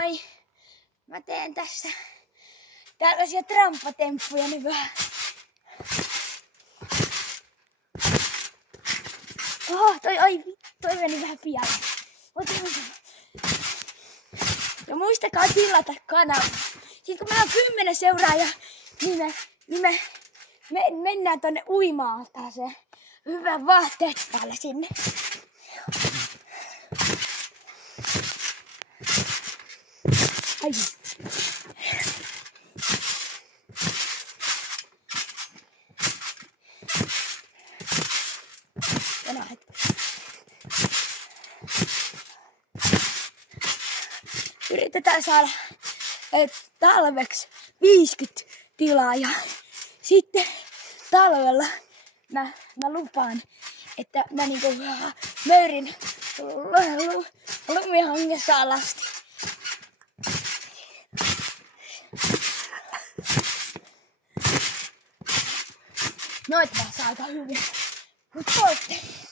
moi! Mä teen tässä tällaisia trampatemppuja nyt vähän. Toi meni vähän pialle. Ja muistakaa tilata kanava. Sitten kun meillä on 10 seuraajaa, niin me mennään tonne uima-altaaseen. Hyvät vaatteet päälle sinne. Ai. Yritetään saada talveksi 50 tilaa ja sitten talvella mä lupaan, että mä niinku möyrin lumihangessa alasti. Noita saa aika hyvin. Mut poltte.